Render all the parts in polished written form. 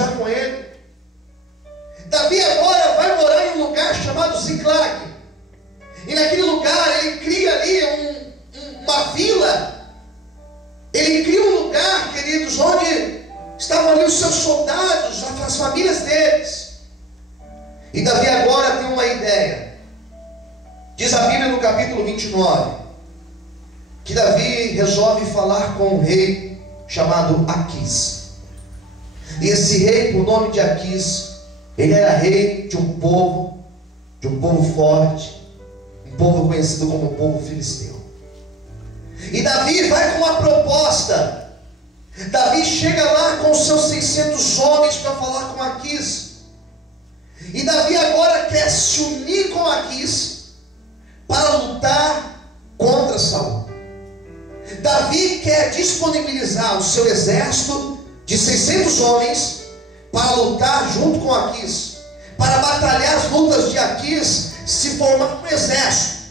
já com ele. Davi agora vai morar em um lugar chamado Ziclag. E naquele lugar ele cria ali uma vila. Ele cria um lugar, queridos, onde estavam ali os seus soldados, as famílias deles. E Davi agora tem uma ideia. Diz a Bíblia no capítulo 29, que Davi resolve falar com um rei chamado Aquis. E esse rei, por nome de Aquis, ele era rei de um povo forte, um povo conhecido como o povo filisteu. E Davi vai com uma proposta. Davi chega lá com os seus 600 homens para falar com Aquis. E Davi agora quer se unir com Aquis para lutar contra Saul. Davi quer disponibilizar o seu exército de 600 homens para lutar junto com Aquis, para batalhar as lutas de Aquis, se formar um exército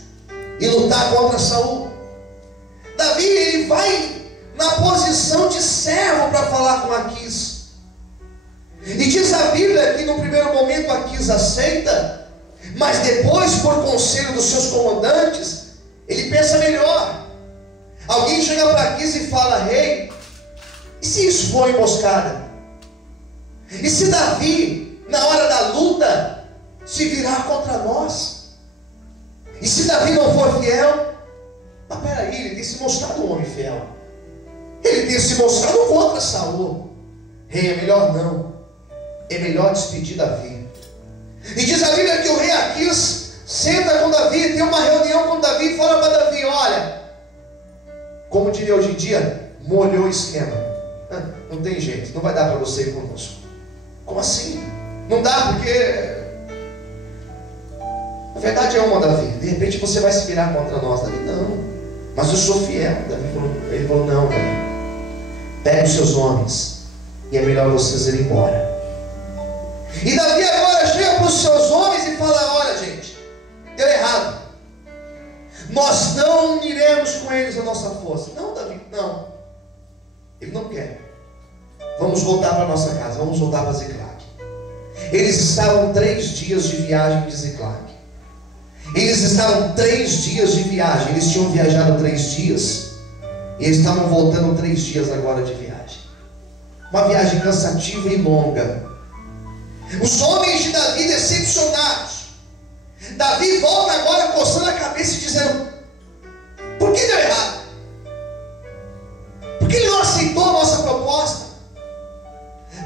e lutar contra Saul. Davi, ele vai na posição de servo para falar com Aquis. E diz a Bíblia que no primeiro momento Aquis aceita, mas depois, por conselho dos seus comandantes, ele pensa melhor. Alguém chega para Aquis e fala: rei, e se isso for emboscada? E se Davi, na hora da luta, se virar contra nós? E se Davi não for fiel? Mas peraí, ele tem se mostrado um homem fiel. Ele tem se mostrado contra Saul. Rei, é melhor não. É melhor despedir Davi. E diz a Bíblia que o rei Aquis senta com Davi, tem uma reunião com Davi e fala para Davi: olha, como diria hoje em dia, molhou o esquema. Não tem jeito, não vai dar para você ir conosco. Como assim? Não dá porque... A verdade é uma, Davi. De repente você vai se virar contra nós. Davi: não, mas eu sou fiel. Ele falou: não, Davi, pegue os seus homens e é melhor vocês irem embora. E Davi agora chega para os seus homens e fala: olha, gente, deu errado. Nós não iremos com eles a nossa força. Não, Davi, não. Ele não quer. Vamos voltar para nossa casa, vamos voltar para Ziclag. Eles estavam 3 dias de viagem de Ziclag. Eles estavam 3 dias de viagem. Eles tinham viajado 3 dias e eles estavam voltando 3 dias agora de viagem. Uma viagem cansativa e longa. Os homens de Davi decepcionados. Davi volta agora coçando a cabeça e dizendo: por que deu errado? Por que ele não aceitou a nossa proposta?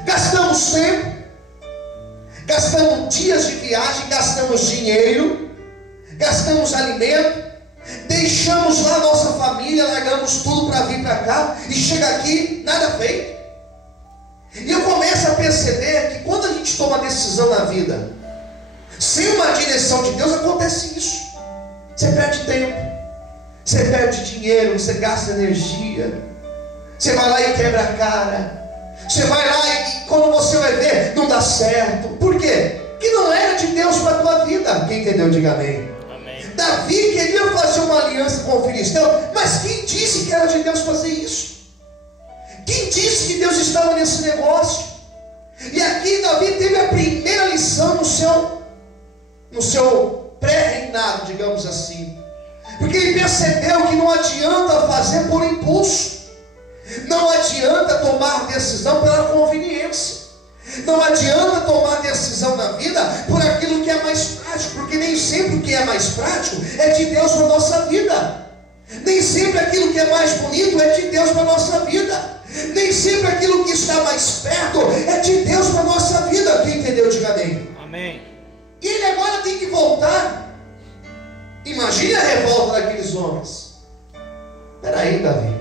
Gastamos tempo, gastamos dias de viagem, gastamos dinheiro, gastamos alimento, deixamos lá nossa família, largamos tudo para vir para cá e chega aqui, nada feito. E eu começo a perceber que quando a gente toma decisão na vida, sem uma direção de Deus, acontece isso. Você perde tempo, você perde dinheiro, você gasta energia, você vai lá e quebra a cara, você vai lá e quando você vai ver, não dá certo. Por quê? Porque não era de Deus para a tua vida. Quem entendeu, diga amém. Amém. Davi queria fazer uma aliança com o filisteu, mas quem disse que era de Deus fazer isso? Quem disse que Deus estava nesse negócio? E aqui Davi teve a primeira lição no seu pré-reinado, digamos assim. Porque ele percebeu que não adianta fazer por impulso. Não adianta tomar decisão pela conveniência. Não adianta tomar decisão na vida por aquilo que é mais prático. Porque nem sempre o que é mais prático é de Deus para a nossa vida. Nem sempre aquilo que é mais bonito é de Deus para a nossa vida. Nem sempre aquilo que está mais perto é de Deus para a nossa vida. Quem entendeu, diga amém. Amém. E ele agora tem que voltar. Imagine a revolta daqueles homens. Espera aí, Davi,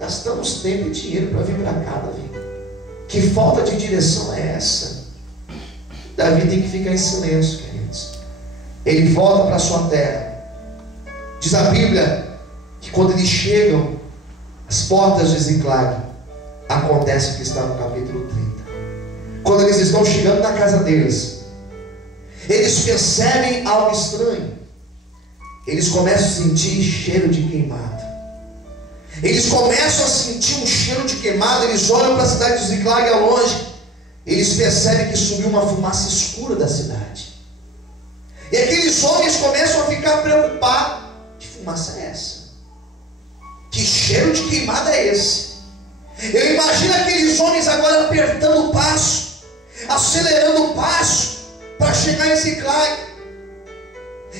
gastamos tempo e dinheiro para vir para cá, Davi. Que falta de direção é essa? Davi tem que ficar em silêncio, queridos. Ele volta para a sua terra. Diz a Bíblia que quando eles chegam às portas de Ziclag, acontece o que está no capítulo 30. Quando eles estão chegando na casa deles, eles percebem algo estranho. Eles começam a sentir cheiro de queimado. Eles começam a sentir um cheiro de queimado. Eles olham para a cidade de Ziclag ao longe. eles percebem que subiu uma fumaça escura da cidade. E aqueles homens começam a ficar preocupados. Que fumaça é essa? Que cheiro de queimada é esse? Eu imagino aqueles homens agora apertando o passo, acelerando o passo para chegar em Ziclague.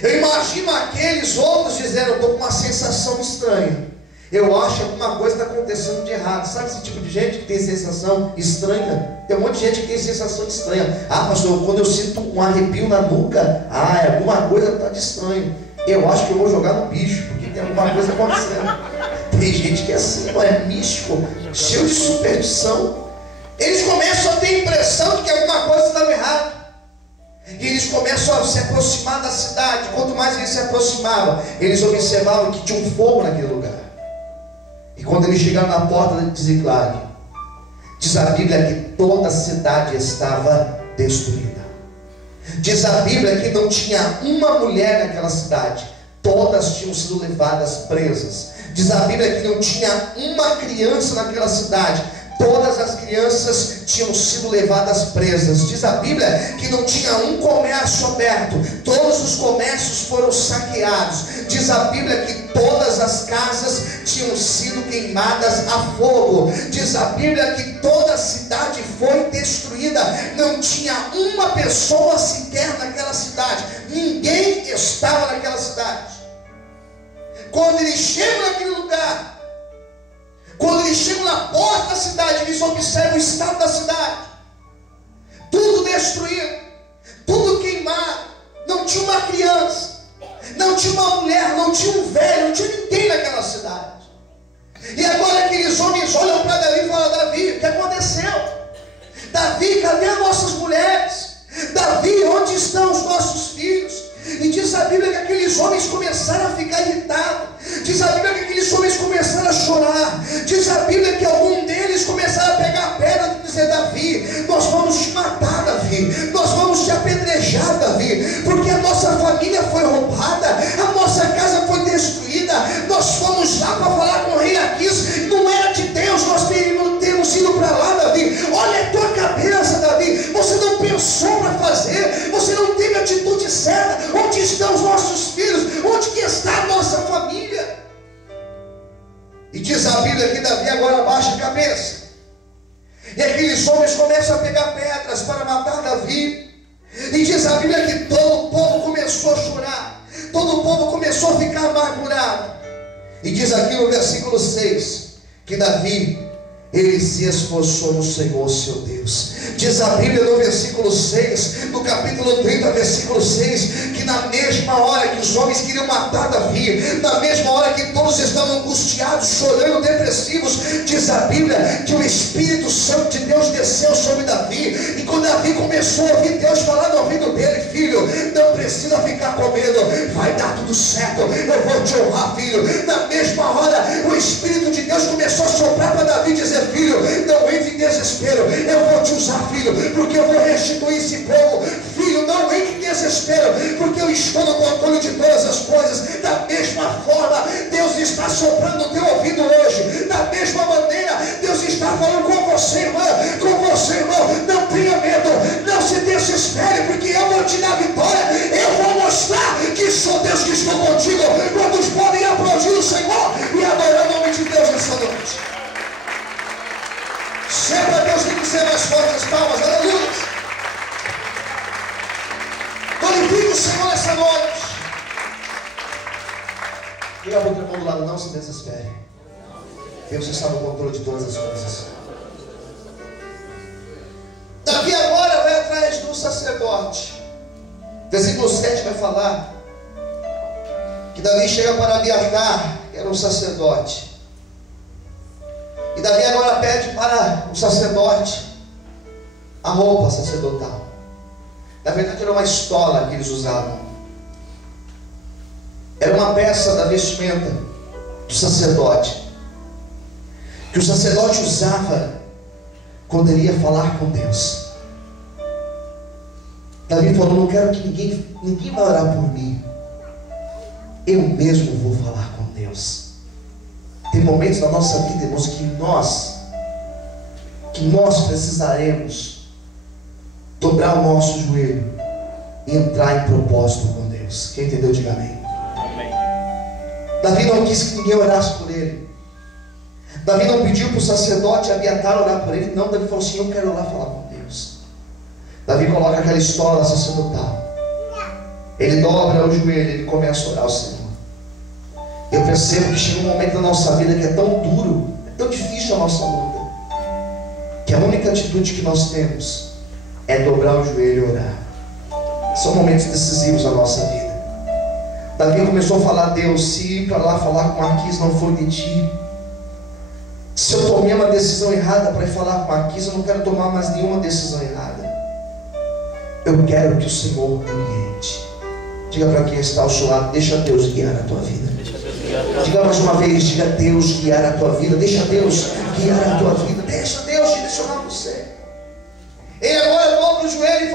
Eu imagino aqueles outros dizendo: eu estou com uma sensação estranha. Eu acho que alguma coisa está acontecendo de errado. Sabe esse tipo de gente que tem sensação estranha? Tem um monte de gente que tem sensação estranha. Ah, pastor, quando eu sinto um arrepio na nuca, alguma coisa está de estranho. Eu acho que eu vou jogar no bicho, porque tem alguma coisa acontecendo. Tem gente que é assim, não é místico, cheio de superstição. Eles começam a ter a impressão de que alguma coisa estava errada. E eles começam a se aproximar da cidade. Quanto mais eles se aproximavam, eles observavam que tinha um fogo naquele lugar. E quando eles chegaram na porta de Ziclague, diz a Bíblia que toda a cidade estava destruída. Diz a Bíblia que não tinha uma mulher naquela cidade. Todas tinham sido levadas presas. Diz a Bíblia que não tinha uma criança naquela cidade. Todas as crianças tinham sido levadas presas. Diz a Bíblia que não tinha um comércio aberto. Todos os comércios foram saqueados. Diz a Bíblia que todas as casas tinham sido queimadas a fogo. Diz a Bíblia que toda a cidade foi destruída. Não tinha uma pessoa sequer naquela cidade. Ninguém estava naquela cidade. Quando eles chegam naquele lugar, quando eles chegam na porta da cidade, eles observam o estado da cidade. Tudo destruído, tudo queimado. Não tinha uma criança, não tinha uma mulher, não tinha um velho, não tinha ninguém naquela cidade. E agora aqueles homens olham para Davi e falam: Davi, o que aconteceu? Davi, cadê as nossas mulheres? Davi, onde estão os nossos filhos? E diz a Bíblia que aqueles homens começaram a ficar irritados. Diz a Bíblia que aqueles homens começaram a chorar. Diz a Bíblia que algum deles começaram a pegar a pedra e dizer: Davi, nós vamos te matar, Davi. Nós vamos te apedrejar, Davi. Porque a nossa família foi roubada, a nossa casa foi destruída. Nós fomos lá para falar com o rei Aquis. Não era de Deus, nós temos ido para lá, Davi. Olha a tua cabeça, Davi. Você não pensou para fazer. Você não teve a atitude certa. Onde estão os nossos filhos? Onde que está a nossa família? E diz a Bíblia que Davi agora baixa a cabeça. E aqueles homens começam a pegar pedras para matar Davi. E diz a Bíblia que todo o povo começou a chorar. Todo o povo começou a ficar amargurado. E diz aqui no versículo 6 que Davi, ele se esforçou no Senhor seu Deus. Diz a Bíblia no versículo 6, no capítulo 30, versículo 6, que na mesma hora que os homens queriam matar Davi, na mesma hora que todos estavam angustiados, chorando, depressivos, diz a Bíblia que o Espírito Santo de Deus desceu sobre Davi. E quando Davi começou a ouvir Deus falar no ouvido dele: filho, não precisa ficar com medo, vai dar tudo certo, eu vou te honrar, filho. Na mesma hora o Espírito de Deus começou a soprar para Davi, dizer: filho, não entre em desespero, eu vou te usar, filho, porque eu vou restituir esse povo. Filho, não entre em desespero, porque eu estou no controle de todas as coisas. Da mesma forma, Deus está soprando no teu ouvido hoje. Da mesma maneira, Deus está falando com você, irmã, com você, irmão. Não tenha medo, não se desespere, porque eu vou te dar vitória. Eu vou mostrar que sou Deus que estou contigo. Quantos podem aplaudir o Senhor e adorar o nome de Deus nessa noite? Sempre a Deus tem que ser mais forte as palmas, aleluia. Glorifique o Senhor essa noite. Diga para o irmão do lado: não se desespere. Deus está no controle de todas as coisas. Davi agora vai atrás do sacerdote. Versículo 7 vai falar que Davi chega para Abiatar, que era um sacerdote. E Davi agora pede para o sacerdote a roupa sacerdotal. Na verdade era uma estola que eles usavam. Era uma peça da vestimenta do sacerdote, que o sacerdote usava quando ele ia falar com Deus. Davi falou: não quero que ninguém vai orar por mim. Eu mesmo vou falar com Deus. Tem momentos da nossa vida, irmãos, que nós precisaremos dobrar o nosso joelho e entrar em propósito com Deus. Quem entendeu, diga amém. Amém. Davi não quis que ninguém orasse por ele. Davi não pediu para o sacerdote Abiatar orar por ele. Não, Davi falou assim: eu quero ir lá falar com Deus. Davi coloca aquela estola sacerdotal. Ele dobra o joelho, ele começa a orar ao Senhor. Eu percebo que chega um momento da nossa vida que é tão duro, é tão difícil a nossa luta, que a única atitude que nós temos é dobrar o joelho e orar. São momentos decisivos na nossa vida. Davi começou a falar a Deus: se ir para lá falar com Aquis não for de ti, se eu tomei uma decisão errada para ir falar com Aquis, eu não quero tomar mais nenhuma decisão errada. Eu quero que o Senhor me oriente. Diga para quem está ao seu lado: deixa Deus guiar a tua vida. Diga mais uma vez: diga Deus guiar a tua vida. Deixa Deus guiar a tua vida. Deixa Deus direcionar você. Ele agora dobra o joelho e